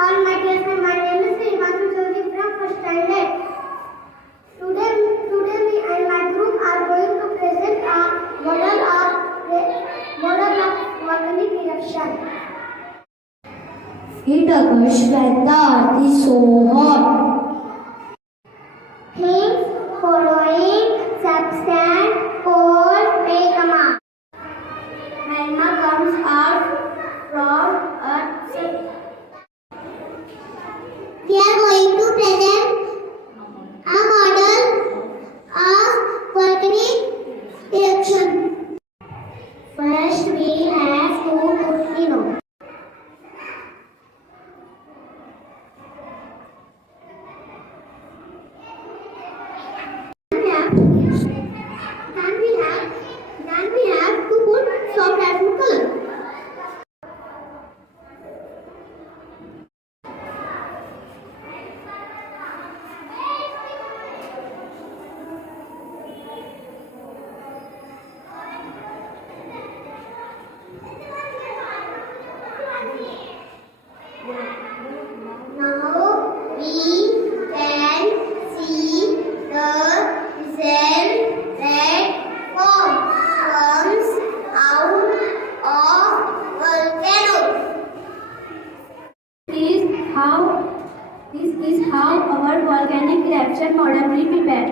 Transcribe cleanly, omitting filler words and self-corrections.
all my dear friends. My name is from first standard. Today me and my group are going to present a model of volcanic eruption. It occurs when the earth is so hot. Things following substance called magma. Magma comes out from Earth's surface. We are going to present a model of volcanic eruption. First, we have to volcano. Then we have to put soft and color. Now we can see the result that comes out of volcano. This is how our volcanic eruption model will be prepared.